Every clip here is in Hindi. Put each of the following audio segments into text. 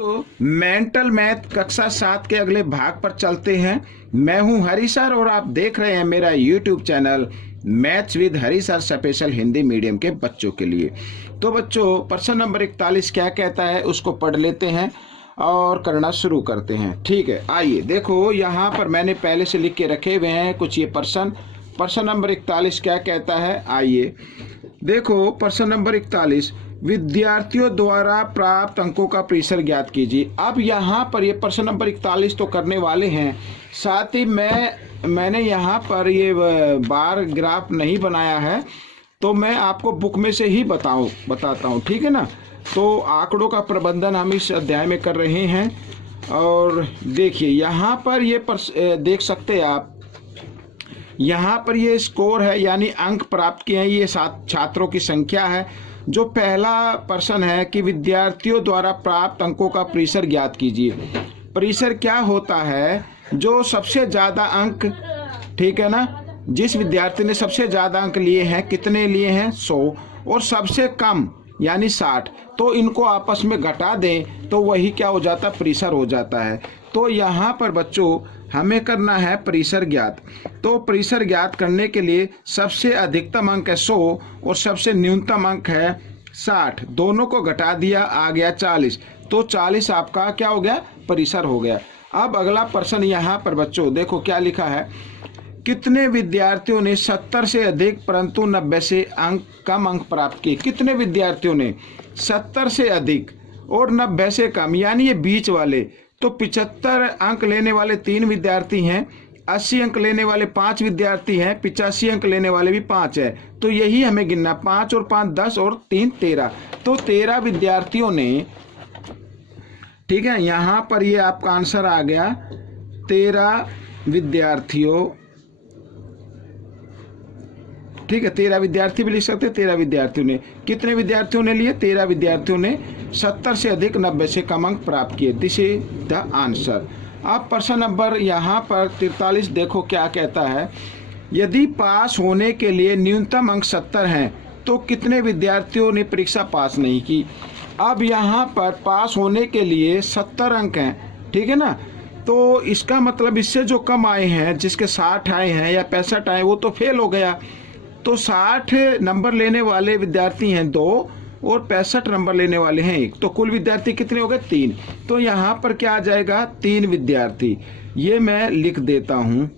जो मेंटल मैथ कक्षा 7 के अगले भाग पर चलते हैं। मैं हूं हरी सर और आप देख रहे हैं मेरा YouTube channel maths with Hari sir special Hindi medium के बच्चों के लिए। तो बच्चों, प्रश्न नंबर 41 क्या कहता है उसको पढ़ लेते हैं और करना शुरू करते हैं। ठीक है, आइए देखो, यहाँ पर मैंने पहले से लिख के रखे हुए हैं कुछ ये प्रश्न नंबर 41 क्या कहता है। आइए देखो, प्रश्न नंबर 41, विद्यार्थियों द्वारा प्राप्त अंकों का प्रतिशत ज्ञात कीजिए। अब यहाँ पर ये प्रश्न नंबर 41 तो करने वाले हैं, साथ ही मैंने यहाँ पर ये बार ग्राफ नहीं बनाया है, तो मैं आपको बुक में से ही बताता हूँ। ठीक है ना। तो आंकड़ों का प्रबंधन हम इस अध्याय में कर रहे हैं। और देखिए यहाँ पर ये देख सकते हैं आप, यहाँ पर ये स्कोर है, यानी अंक प्राप्त किए हैं, ये 7 छात्रों की संख्या है। जो पहला प्रश्न है कि विद्यार्थियों द्वारा प्राप्त अंकों का प्रतिशत ज्ञात कीजिए। प्रतिशत क्या होता है? जो सबसे ज़्यादा अंक, ठीक है ना, जिस विद्यार्थी ने सबसे ज़्यादा अंक लिए हैं, कितने लिए हैं? 100, और सबसे कम यानी 60, तो इनको आपस में घटा दें तो वही क्या हो जाता है? प्रतिशत हो जाता है। तो यहाँ पर बच्चों हमें करना है प्रतिशत ज्ञात। तो प्रतिशत ज्ञात करने के लिए सबसे अधिकतम अंक है 100 और सबसे न्यूनतम अंक है 60, दोनों को घटा दिया, आ गया 40। तो 40 आपका क्या हो गया? प्रतिशत हो गया। अब अगला प्रश्न यहाँ पर बच्चों देखो क्या लिखा है, कितने विद्यार्थियों ने 70 से अधिक परंतु 90 से कम अंक प्राप्त किए? कितने विद्यार्थियों ने 70 से अधिक और 90 से कम, यानी ये बीच वाले। तो 75 अंक लेने वाले 3 विद्यार्थी हैं, 80 अंक लेने वाले 5 विद्यार्थी हैं, 85 अंक लेने वाले भी 5 है। तो यही हमें गिनना, 5 और 5 10 और 3 13। तो 13 विद्यार्थियों ने, ठीक है, यहाँ पर ये आपका आंसर आ गया 13 विद्यार्थियों। ठीक है, 13 विद्यार्थी भी लिख सकते हैं। 13 विद्यार्थियों ने, कितने विद्यार्थियों ने लिए? 13 विद्यार्थियों ने 70 से अधिक 90 से कम अंक प्राप्त किए। This is the answer. अब प्रश्न नंबर यहाँ पर 43 देखो क्या कहता है, यदि पास होने के लिए न्यूनतम अंक 70 हैं तो कितने विद्यार्थियों ने परीक्षा पास नहीं की? अब यहाँ पर पास होने के लिए 70 अंक हैं, ठीक है ना। तो इसका मतलब इससे जो कम आए हैं, जिसके 60 आए हैं या 65 आए, वो तो फेल हो गया। तो 60 नंबर लेने वाले विद्यार्थी हैं 2 और 65 नंबर लेने वाले हैं 1, तो कुल विद्यार्थी कितने हो गए? 3। तो यहाँ पर क्या आ जाएगा? 3 विद्यार्थी। ये मैं लिख देता हूँ,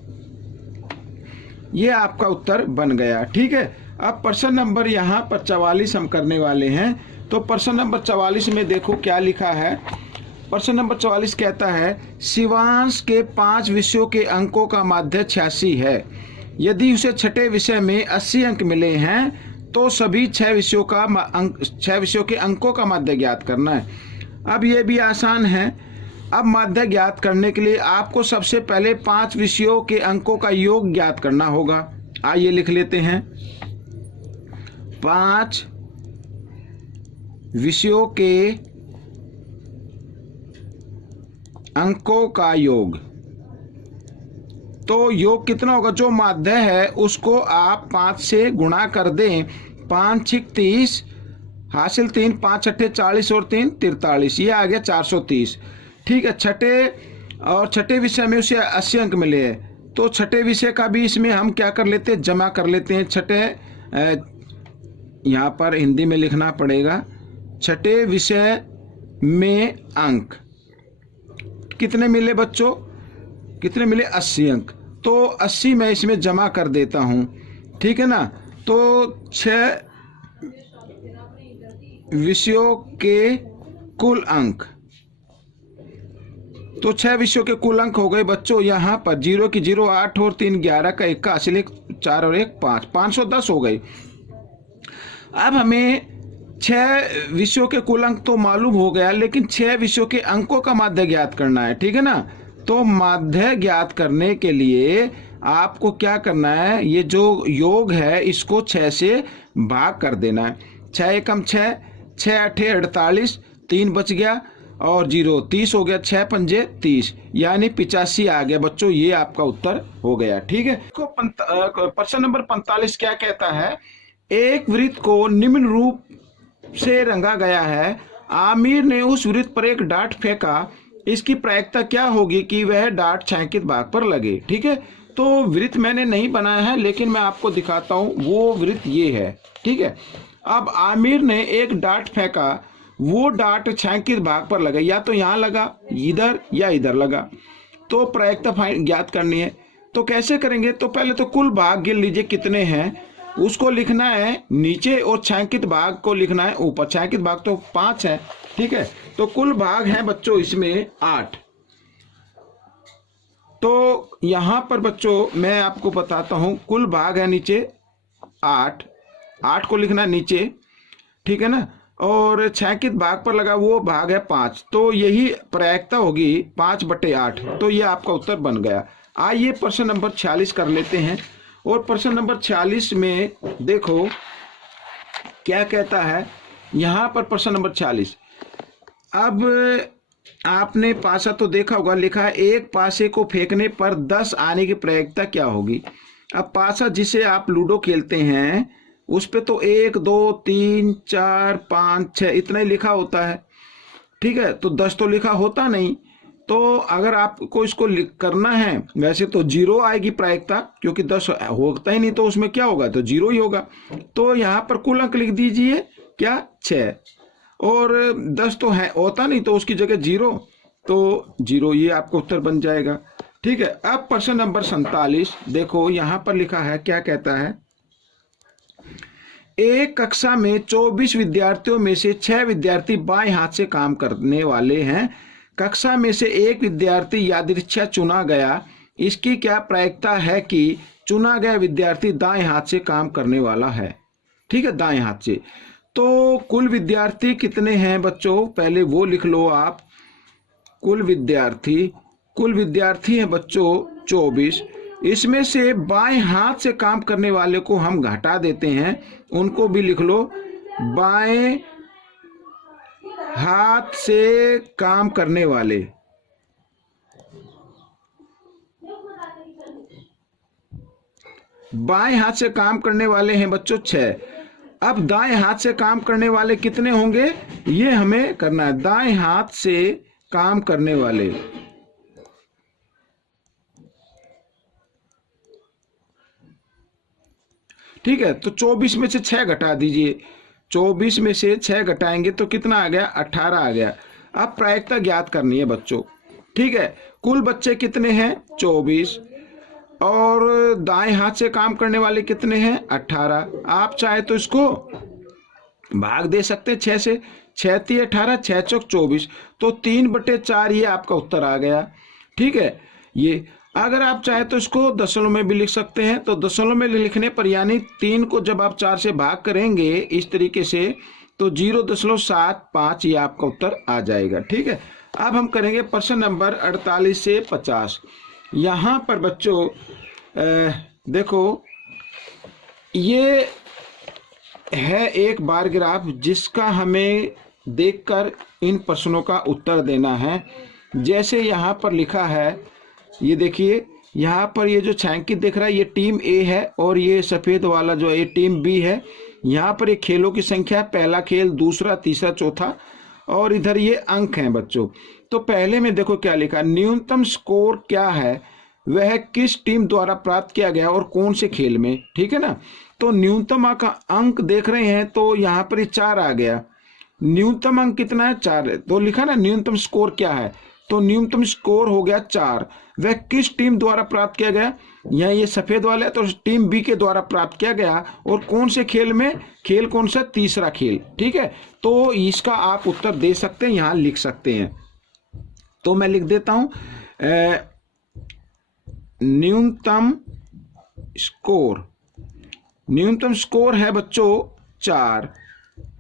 ये आपका उत्तर बन गया। ठीक है। अब प्रश्न नंबर यहाँ पर 44 हम करने वाले हैं। तो प्रश्न नंबर 44 में देखो क्या लिखा है। प्रश्न नंबर 44 कहता है, शिवांश के 5 विषयों के अंकों का माध्य 86 है। यदि उसे छठे विषय में 80 अंक मिले हैं तो सभी 6 विषयों के अंकों का माध्य ज्ञात करना है। अब ये भी आसान है। अब माध्य ज्ञात करने के लिए आपको सबसे पहले 5 विषयों के अंकों का योग ज्ञात करना होगा। आइए लिख लेते हैं, 5 विषयों के अंकों का योग। तो योग कितना होगा? जो माध्य है उसको आप 5 से गुणा कर दें। 5 6 30, हासिल 3, 5 6 40 और 3 43, ये आ गया 430। ठीक है। छठे विषय में उसे 80 अंक मिले हैं, तो छठे विषय का भी इसमें हम क्या कर लेते हैं? जमा कर लेते हैं। यहाँ पर हिंदी में लिखना पड़ेगा, छठे विषय में अंक कितने मिले बच्चों? कितने मिले? 80 अंक। तो 80 मैं इसमें जमा कर देता हूँ, ठीक है ना। तो 6 विषयों के कुल अंक, तो 6 विषयों के कुल अंक हो गए बच्चों यहाँ पर 0 की 0, 8 और 3 11 का 1 का हासिल 1, 4 और 1 5, 510 हो गए। अब हमें 6 विषयों के कुल अंक तो मालूम हो गया, लेकिन 6 विषयों के अंकों का माध्य ज्ञात करना है, ठीक है ना। तो माध्य ज्ञात करने के लिए आपको क्या करना है? ये जो योग है इसको 6 से भाग कर देना है। 6 एकम 6, 6 8 48, 3 बच गया और 0 30 हो गया, 6 पंजे 30, यानी 85 आ गया बच्चों। ये आपका उत्तर हो गया। ठीक है। प्रश्न नंबर 45 क्या कहता है, एक वृत्त को निम्न रूप से रंगा गया है, आमिर ने उस वृत्त पर एक डांट फेंका, इसकी प्रायिकता क्या होगी कि वह डांट छायांकित भाग पर लगे। ठीक है, तो वृत्त मैंने नहीं बनाया है लेकिन मैं आपको दिखाता हूं, वो वृत्त ये है। ठीक है, अब आमिर ने एक डांट फेंका, वो डांट छायांकित भाग पर लगा, या तो यहाँ लगा, इधर या इधर लगा। तो प्रायिकता ज्ञात करनी है, तो कैसे करेंगे? तो पहले तो कुल भाग गिन लीजिए कितने हैं, उसको लिखना है नीचे और छायांकित भाग को लिखना है ऊपर। छायांकित भाग तो 5 है। ठीक है, तो कुल भाग हैं बच्चों इसमें 8। तो यहां पर बच्चों मैं आपको बताता हूं, कुल भाग है नीचे 8, 8 को लिखना है नीचे। ठीक है ना, और छायांकित भाग पर लगा वो भाग है 5, तो यही प्रायिकता होगी 5/8। तो ये आपका उत्तर बन गया। आइए प्रश्न नंबर 46 कर लेते हैं। और प्रश्न नंबर 46 में देखो क्या कहता है यहां पर। प्रश्न नंबर 46, अब आपने पासा तो देखा होगा, लिखा है एक पासे को फेंकने पर 10 आने की प्रायिकता क्या होगी। अब पासा जिसे आप लूडो खेलते हैं उस पे तो 1 2 3 4 5 6 इतना ही लिखा होता है। ठीक है, तो 10 तो लिखा होता नहीं। तो अगर आपको इसको करना है, वैसे तो 0 आएगी प्रायिकता, क्योंकि 10 होता ही नहीं, तो उसमें क्या होगा, तो 0 ही होगा। तो यहाँ पर कुल अंक लिख दीजिए क्या, 6, और 10 तो है होता नहीं, तो उसकी जगह 0, तो 0 ये आपका उत्तर बन जाएगा। ठीक है, अब प्रश्न नंबर 47 देखो यहाँ पर लिखा है, क्या कहता है। एक कक्षा में 24 विद्यार्थियों में से 6 विद्यार्थी बाएं हाथ से काम करने वाले हैं। कक्षा में से एक विद्यार्थी यादृच्छा चुना गया, इसकी क्या प्रायिकता है कि चुना गया विद्यार्थी दाएं हाथ से काम करने वाला है। ठीक है, दाएं हाथ से। तो कुल विद्यार्थी कितने हैं बच्चों, पहले वो लिख लो आप। कुल विद्यार्थी हैं बच्चों 24। इसमें से बाएं हाथ से काम करने वाले को हम घटा देते हैं, उनको भी लिख लो। बाएं हाथ से काम करने वाले, बाएं हाथ से काम करने वाले हैं बच्चों 6। अब दाएं हाथ से काम करने वाले कितने होंगे, ये हमें करना है। दाएं हाथ से काम करने वाले, ठीक है, तो 24 में से 6 घटा दीजिए। 24 में से 6 घटाएंगे तो कितना आ गया, 18 आ गया। अब प्रायिकता ज्ञात करनी है बच्चों। ठीक है, कुल बच्चे कितने हैं 24, और दाएं हाथ से काम करने वाले कितने हैं 18। आप चाहे तो इसको भाग दे सकते हैं 6 से, 6 × 18, 6 × 4 24, तो 3/4 ये आपका उत्तर आ गया। ठीक है, ये अगर आप चाहे तो इसको दशमलव में भी लिख सकते हैं, तो दशमलव में लिखने पर यानी 3 को जब आप 4 से भाग करेंगे इस तरीके से, तो 0.75 ये आपका उत्तर आ जाएगा। ठीक है, अब हम करेंगे प्रश्न नंबर 48 से 50। यहाँ पर बच्चों देखो ये है एक बार ग्राफ, जिसका हमें देखकर इन प्रश्नों का उत्तर देना है। जैसे यहाँ पर लिखा है, ये देखिए यहाँ पर ये जो छायांकित दिख रहा है ये टीम ए है, और ये सफ़ेद वाला जो है ये टीम बी है। यहाँ पर ये खेलों की संख्या है, पहला खेल, दूसरा, तीसरा, चौथा, और इधर ये अंक हैं बच्चों। तो पहले में देखो क्या लिखा, न्यूनतम स्कोर क्या है, वह किस टीम द्वारा प्राप्त किया गया और कौन से खेल में। ठीक है ना, तो न्यूनतम का अंक देख रहे हैं, तो यहाँ पर ये 4 आ गया। न्यूनतम अंक कितना है, 4 है। तो लिखा ना न्यूनतम स्कोर क्या है, तो न्यूनतम स्कोर हो गया 4। वह किस टीम द्वारा प्राप्त किया गया, यहाँ ये सफेद वाला है, तो टीम बी के द्वारा प्राप्त किया गया, और कौन से खेल में, खेल कौन सा, तीसरा खेल। ठीक है, तो इसका आप उत्तर दे सकते हैं, यहाँ लिख सकते हैं। तो मैं लिख देता हूं, न्यूनतम स्कोर है बच्चों 4,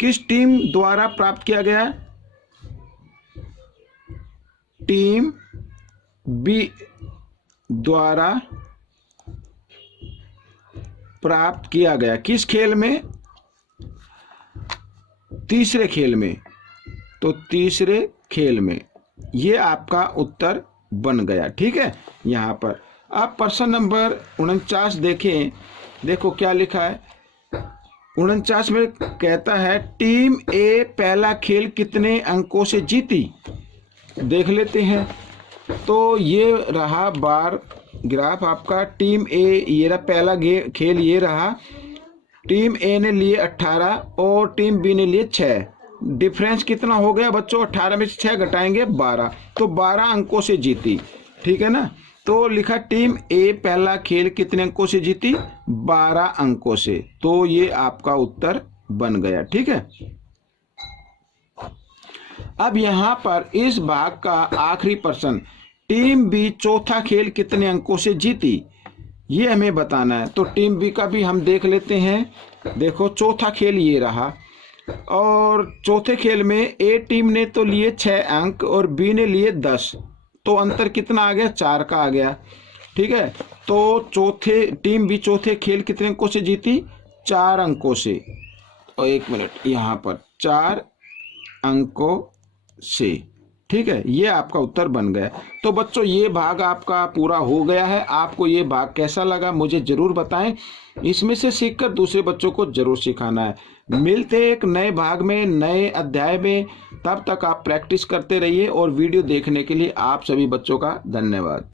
किस टीम द्वारा प्राप्त किया गया, टीम बी द्वारा प्राप्त किया गया। किस खेल में, तीसरे खेल में, तो तीसरे खेल में। ये आपका उत्तर बन गया। ठीक है, यहां पर अब प्रश्न नंबर 49 देखें। देखो क्या लिखा है, 49 में कहता है टीम ए पहला खेल कितने अंकों से जीती। देख लेते हैं। तो ये रहा बार ग्राफ आपका। टीम ए, ये रहा पहला खेल, ये रहा। टीम ए ने लिए 18 और टीम बी ने लिए 6। डिफरेंस कितना हो गया बच्चों? 18 में से 6 घटाएंगे 12, तो 12 अंकों से जीती। ठीक है ना। तो लिखा टीम ए पहला खेल कितने अंकों से जीती? 12 अंकों से। तो ये आपका उत्तर बन गया। ठीक है। अब यहां पर इस भाग का आखिरी प्रश्न, टीम बी चौथा खेल कितने अंकों से जीती, ये हमें बताना है। तो टीम बी का भी हम देख लेते हैं। देखो चौथा खेल ये रहा, और चौथे खेल में ए टीम ने तो लिए 6 अंक और बी ने लिए 10, तो अंतर कितना आ गया? 4 का आ गया। ठीक है। तो टीम बी चौथे खेल कितने अंकों से जीती? 4 अंकों से। और 1 मिनट, यहाँ पर 4 अंकों से। ठीक है, ये आपका उत्तर बन गया। तो बच्चों ये भाग आपका पूरा हो गया है। आपको ये भाग कैसा लगा मुझे जरूर बताएं। इसमें से सीखकर दूसरे बच्चों को जरूर सिखाना है। मिलते हैं एक नए भाग में, नए अध्याय में। तब तक आप प्रैक्टिस करते रहिए, और वीडियो देखने के लिए आप सभी बच्चों का धन्यवाद।